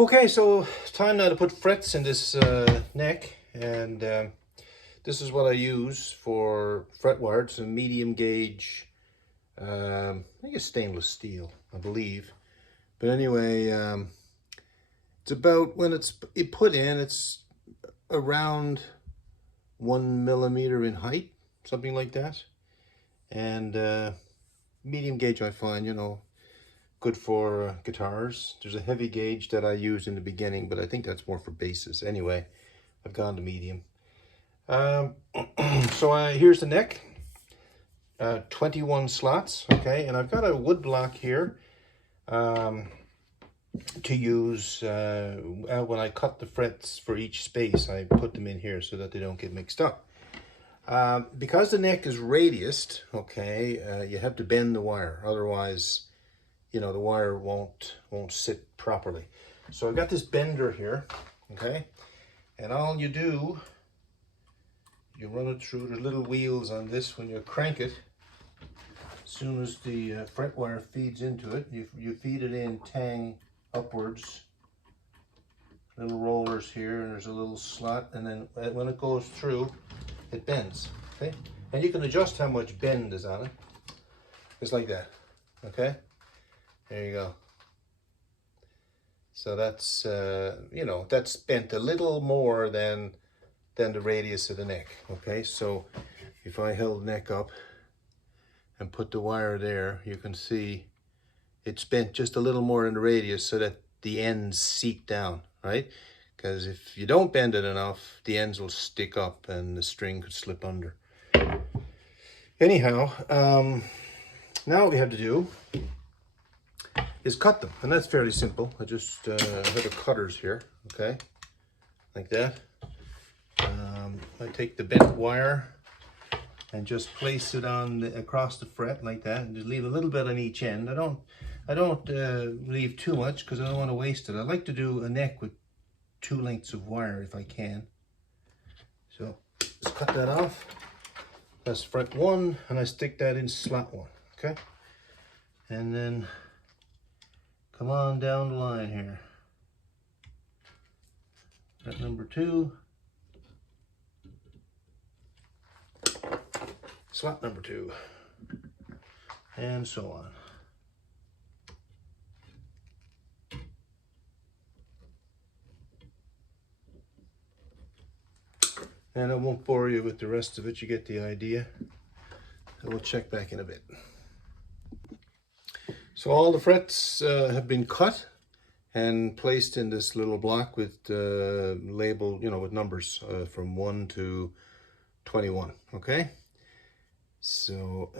Okay, so it's time now to put frets in this neck, and this is what I use for fret wire. It's a medium gauge, I think it's stainless steel, I believe. But anyway, it's about, when it's put in, it's around 1 millimeter in height, something like that. And medium gauge, I find, good for guitars. There's a heavy gauge that I used in the beginning, but I think that's more for basses. Anyway, I've gone to medium. Here's the neck. 21 slots, okay, and I've got a wood block here to use when I cut the frets for each space. I put them in here so that they don't get mixed up. Because the neck is radiused, okay, you have to bend the wire, otherwise the wire won't sit properly. So I've got this bender here, okay, and all you do, you run it through the little wheels on this. When you crank it, as soon as the fret wire feeds into it, you feed it in tang upwards, little rollers here, and there's a little slot, and then when it goes through, it bends, okay, and you can adjust how much bend is on it. It's like that, okay. There you go. So that's, that's bent a little more than the radius of the neck, okay? So if I held neck up and put the wire there, you can see it's bent just a little more in the radius so that the ends seek down, right? Because if you don't bend it enough, the ends will stick up and the string could slip under. Anyhow, now what we have to do is cut them, and that's fairly simple. I just have the cutters here, okay, like that. I take the bent wire and just place it on across the fret like that, and just leave a little bit on each end. I don't leave too much because I don't want to waste it. I like to do a neck with 2 lengths of wire if I can. So let's cut that off. That's fret 1, and I stick that in slot 1, okay, and then come on down the line here. Fret number 2, slot number 2, and so on. And I won't bore you with the rest of it, you get the idea. And we'll check back in a bit. So all the frets have been cut and placed in this little block with labeled, with numbers from 1 to 21, okay? So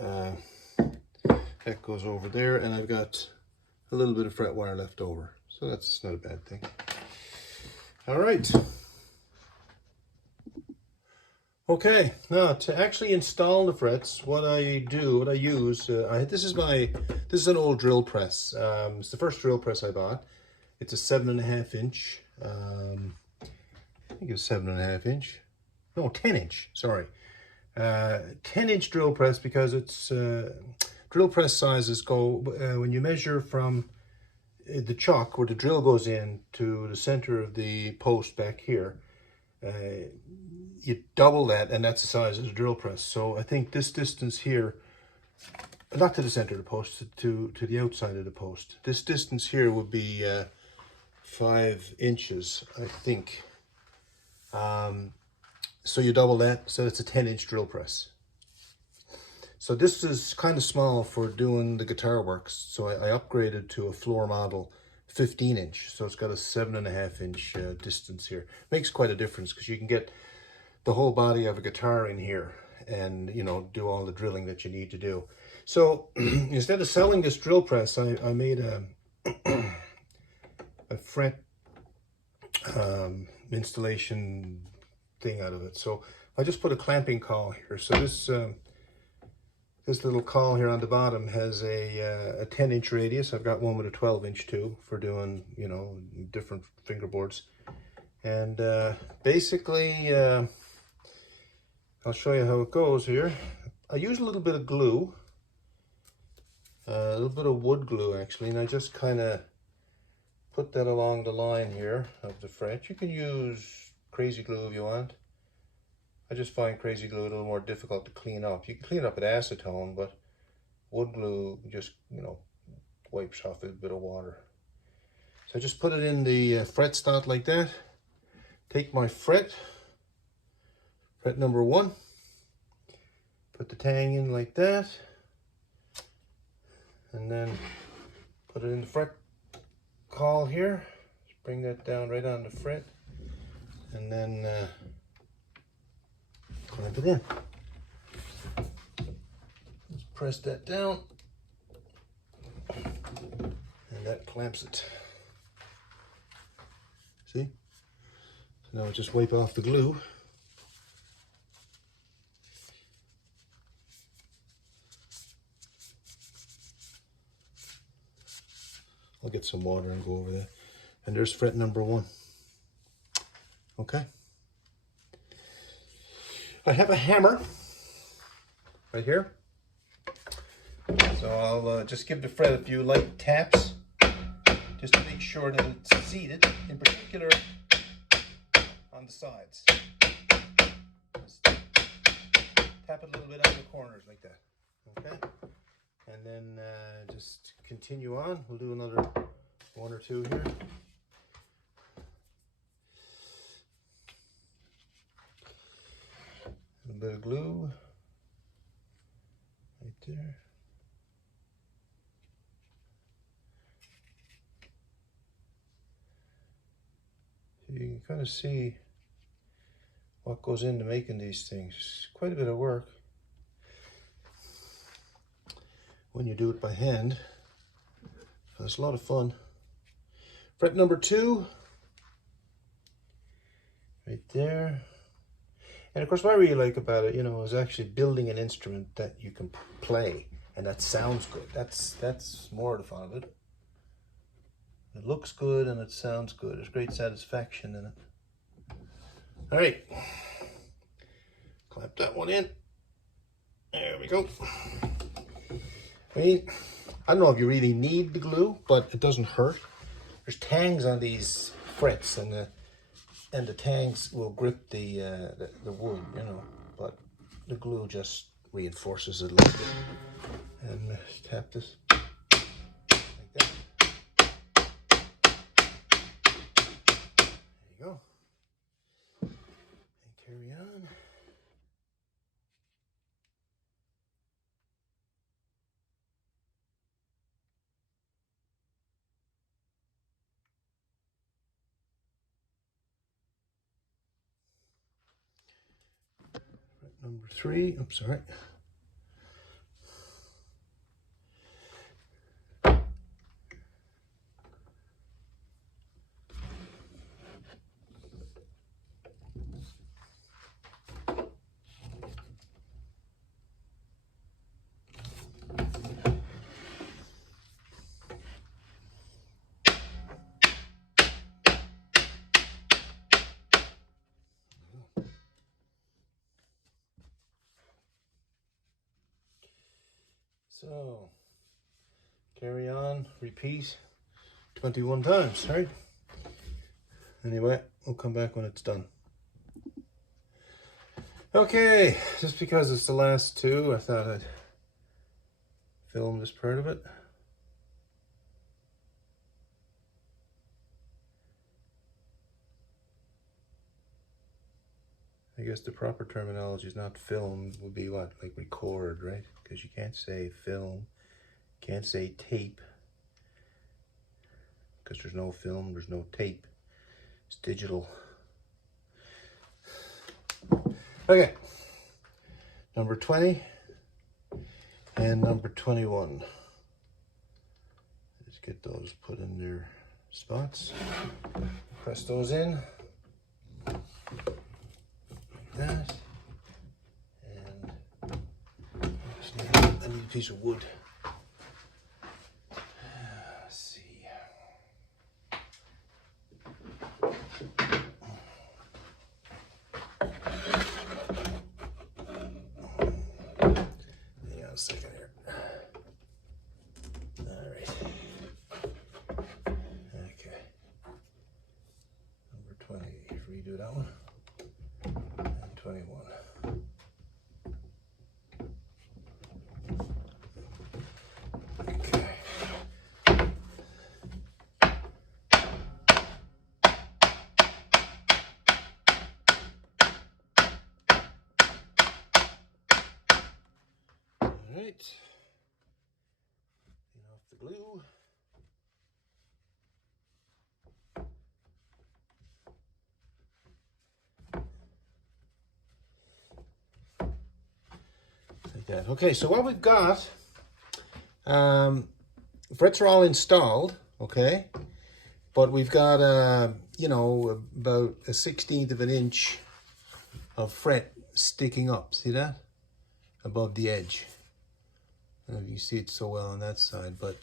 that goes over there, and I've got a little bit of fret wire left over, so that's not a bad thing. All right. Okay, now to actually install the frets, what I use, this is an old drill press. It's the first drill press I bought. It's a 7.5 inch, I think it's 7.5 inch, no, 10 inch, sorry. 10 inch drill press, because it's, drill press sizes go, when you measure from the chuck where the drill goes in to the center of the post back here, you double that, and that's the size of the drill press. So I think this distance here, not to the center of the post, to the outside of the post, this distance here would be 5 inches, I think. So you double that, so it's a 10 inch drill press. So this is kind of small for doing the guitar works, so I upgraded to a floor model 15 inch, so it's got a 7.5 inch distance here. Makes quite a difference because you can get the whole body of a guitar in here and do all the drilling that you need to do. So instead of selling this drill press, I made a fret installation thing out of it. So I just put a clamping caul here. So this little caul here on the bottom has a 10 inch radius. I've got one with a 12 inch too for doing, different fingerboards. And basically, I'll show you how it goes here. I use a little bit of glue, a little bit of wood glue actually, and I just kind of put that along the line here of the fret. You can use crazy glue if you want. I just find crazy glue a little more difficult to clean up. You can clean it up with acetone, but wood glue just, you know, wipes off a bit of water. So I just put it in the fret slot like that. Take my fret number 1, put the tang in like that, and then put it in the fret caul here. Just bring that down right on the fret, and then clamp it in. Just press that down, and that clamps it. See? So now I just wipe off the glue. I'll get some water and go over there. And there's fret number 1. Okay. I have a hammer right here. So I'll just give the fret a few light taps just to make sure that it's seated, in particular on the sides. Just tap it a little bit on the corners like that. Okay. And then just continue on. We'll do another 1 or 2 here. A bit of glue right there. So you can kind of see what goes into making these things. It's quite a bit of work when you do it by hand. So it's a lot of fun. Fret number 2, right there. And of course, what I really like about it, you know, is actually building an instrument that you can play and that sounds good. That's more the fun of it. It looks good and it sounds good. There's great satisfaction in it. All right, clamp that one in. There we go. I mean, I don't know if you really need the glue, but it doesn't hurt. There's tangs on these frets, and the tangs will grip the wood, you know. But the glue just reinforces it a little bit. And tap this like that. There you go. And carry on. Number 3, I'm sorry. So, carry on, repeat 21 times, right? Anyway, we'll come back when it's done. Okay, just because it's the last 2, I thought I'd film this part of it. I guess the proper terminology is not film, would be what? Like record, right? Because you can't say film, can't say tape, because there's no film, there's no tape. It's digital. Okay, number 20 and number 21. Let's get those put in their spots. Press those in. That, and I need a piece of wood. Let's see. Hang on a second here. All right. Okay. do that one. And 21. Okay. All right. Clean off the glue. Like that. Okay, so what we've got, frets are all installed, okay, but we've got you know, about a 1/16 of an inch of fret sticking up. See that? Above the edge. I don't know if you see it so well on that side, but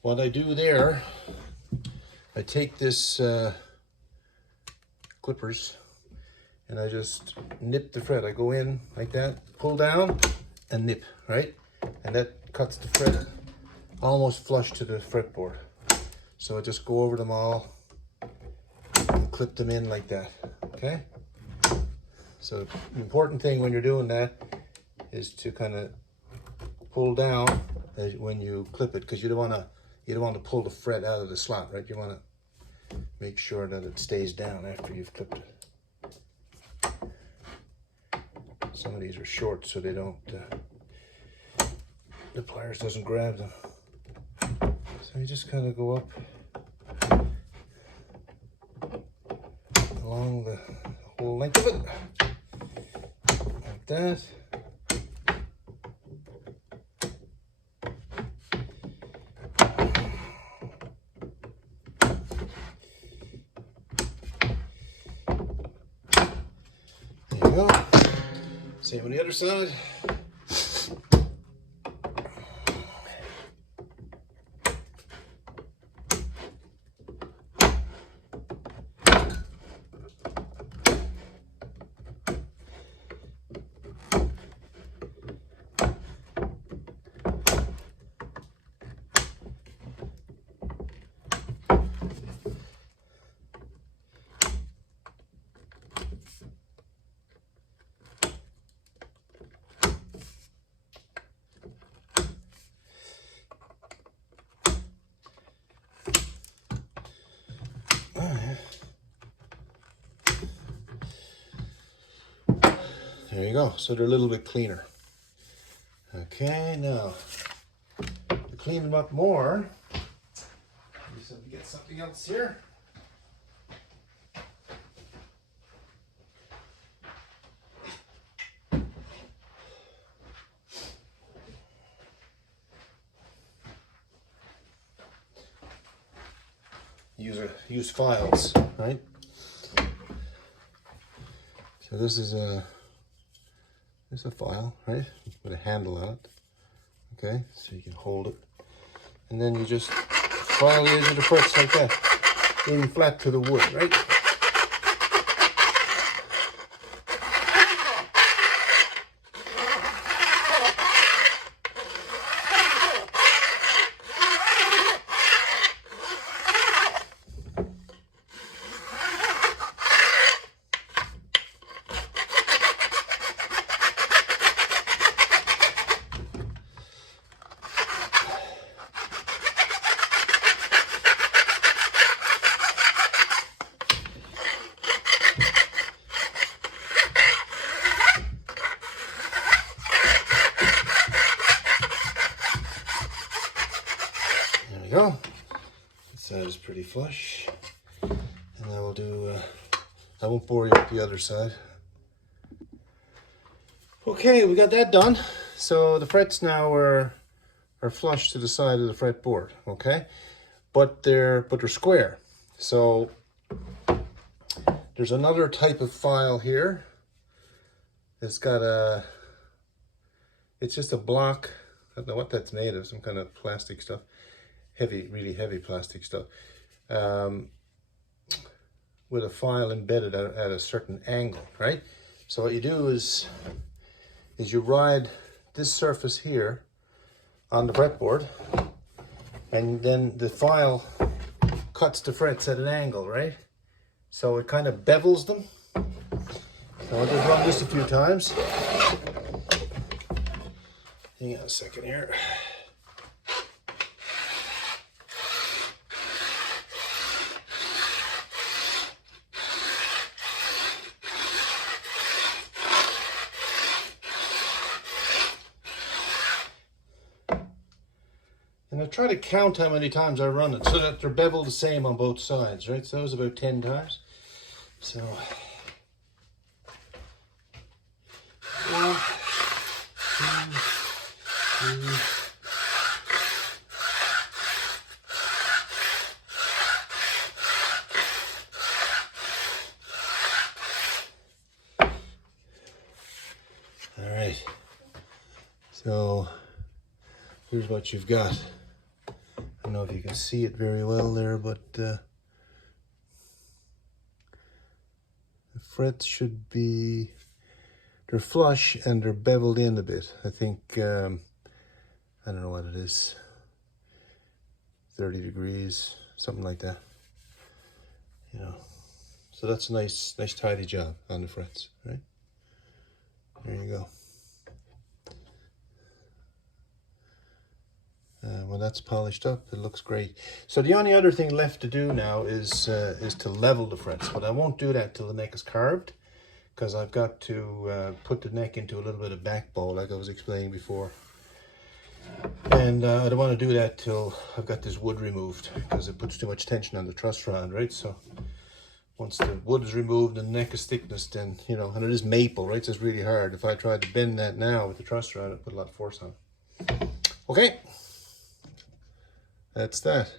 what I do there, I take this clippers and I just nip the fret. I go in like that, pull down and nip, right? And that cuts the fret almost flush to the fretboard. So I just go over them all and clip them in like that, okay? So the important thing when you're doing that is to kind of pull down when you clip it, because you don't want to pull the fret out of the slot, right? You want to make sure that it stays down after you've clipped it. Some of these are short, so they don't, the pliers doesn't grab them. So you just kind of go up along the whole length of it, like that. There you go. Same on the other side. There you go. So they're a little bit cleaner. Okay, now to clean them up more, let me get something else here. Use files, right? So this is a file, right? With a handle on it. Okay, so you can hold it. And then you just file the edge of the frets like that, in flat to the wood, right? Go. This side is pretty flush, and I will do, I won't bore you with the other side. Okay, we got that done. So the frets now are flush to the side of the fretboard, okay? But they're square. So there's another type of file here. It's got it's just a block, I don't know what that's made of, some kind of plastic stuff. Heavy, really heavy plastic stuff, with a file embedded at a certain angle, right? So what you do is you ride this surface here on the fretboard, and then the file cuts the frets at an angle, right? so it kind of bevels them. So I'll just run this a few times. Hang on a second here. And I try to count how many times I run it so that they're beveled the same on both sides, right? So that was about 10 times. So, 1, 2, 3. All right. So here's what you've got. I don't know if you can see it very well there, but the frets should be, they're flush and they're beveled in a bit. I think, I don't know what it is, 30 degrees, something like that. You know, so that's a nice tidy job on the frets, right? There you go. When that's polished up, it looks great. So the only other thing left to do now is to level the frets, but I won't do that till the neck is carved, because I've got to put the neck into a little bit of back bow, like I was explaining before. And I don't want to do that till I've got this wood removed, because it puts too much tension on the truss rod, right? So once the wood is removed and the neck is thickness, then, you know, and it is maple, right? So it's really hard. If I tried to bend that now with the truss rod, I'd put a lot of force on it. Okay. That's that.